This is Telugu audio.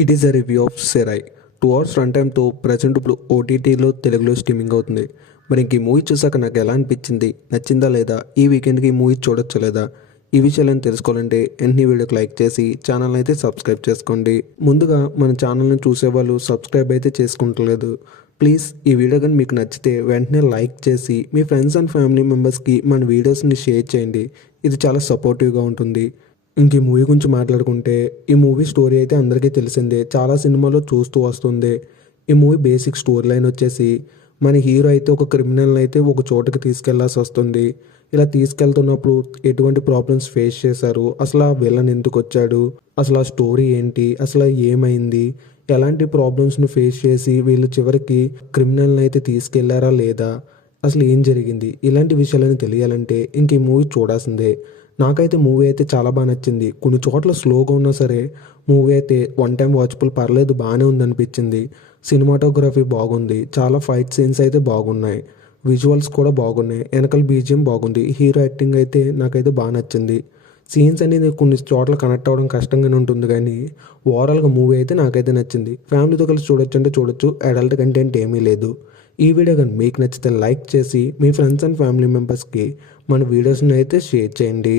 It is a review of Serai 2 hours run టైమ్తో ప్రజెంట్ ఇప్పుడు ఓటీటీలో తెలుగులో స్ట్రీమింగ్ అవుతుంది. మరి ఇంక ఈ మూవీ చూసాక నాకు ఎలా అనిపించింది, నచ్చిందా లేదా, ఈ వీకెండ్కి ఈ మూవీ చూడొచ్చా లేదా, ఈ విషయాలను తెలుసుకోవాలంటే వెంటనే వీడియోకి లైక్ చేసి ఛానల్ అయితే సబ్స్క్రైబ్ చేసుకోండి. ముందుగా మన ఛానల్ని చూసేవాళ్ళు సబ్స్క్రైబ్ అయితే చేసుకుంటలేదు. ప్లీజ్ ఈ వీడియో కానీ మీకు నచ్చితే వెంటనే లైక్ చేసి మీ ఫ్రెండ్స్ అండ్ ఫ్యామిలీ మెంబర్స్కి మన వీడియోస్ని షేర్ చేయండి. ఇది చాలా సపోర్టివ్గా ఉంటుంది. ఇంక ఈ మూవీ గురించి మాట్లాడుకుంటే ఈ మూవీ స్టోరీ అయితే అందరికీ తెలిసిందే, చాలా సినిమాలో చూస్తూ వస్తుంది. ఈ మూవీ బేసిక్ స్టోరీ లైన్ వచ్చేసి మన హీరో అయితే ఒక క్రిమినల్ అయితే ఒక చోటుకి తీసుకెళ్లాల్సి వస్తుంది. ఇలా తీసుకెళ్తున్నప్పుడు ఎటువంటి ప్రాబ్లమ్స్ ఫేస్ చేశారు, అసలు ఆ విలన్ ఎందుకు వచ్చాడు, అసలు ఆ స్టోరీ ఏంటి, అసలు ఏమైంది, ఎలాంటి ప్రాబ్లమ్స్ను ఫేస్ చేసి వీళ్ళు చివరికి క్రిమినల్ని అయితే తీసుకెళ్లారా లేదా, అసలు ఏం జరిగింది, ఇలాంటి విషయాలను తెలియాలంటే ఇంక ఈ మూవీ చూడాల్సిందే. నాకైతే మూవీ అయితే చాలా బాగా నచ్చింది. కొన్ని చోట్ల స్లోగా ఉన్నా సరే మూవీ అయితే వన్ టైం వాచబుల్, పర్లేదు, బాగానే ఉందనిపించింది. సినిమాటోగ్రఫీ బాగుంది, చాలా ఫైట్ సీన్స్ అయితే బాగున్నాయి, విజువల్స్ కూడా బాగున్నాయి, వెనకల బీజిఎం బాగుంది, హీరో యాక్టింగ్ అయితే నాకైతే బాగా నచ్చింది. సీన్స్ అనేది కొన్ని చోట్ల కనెక్ట్ అవ్వడం కష్టంగానే ఉంటుంది, కానీ ఓవరాల్గా మూవీ అయితే నాకైతే నచ్చింది. ఫ్యామిలీతో కలిసి చూడొచ్చు అంటే చూడొచ్చు, అడల్ట్ కంటెంట్ ఏమీ లేదు. ఈ వీడియో కానీ మీకు నచ్చితే లైక్ చేసి మీ ఫ్రెండ్స్ అండ్ ఫ్యామిలీ మెంబర్స్కి మన వీడియోస్ని అయితే షేర్ చేయండి.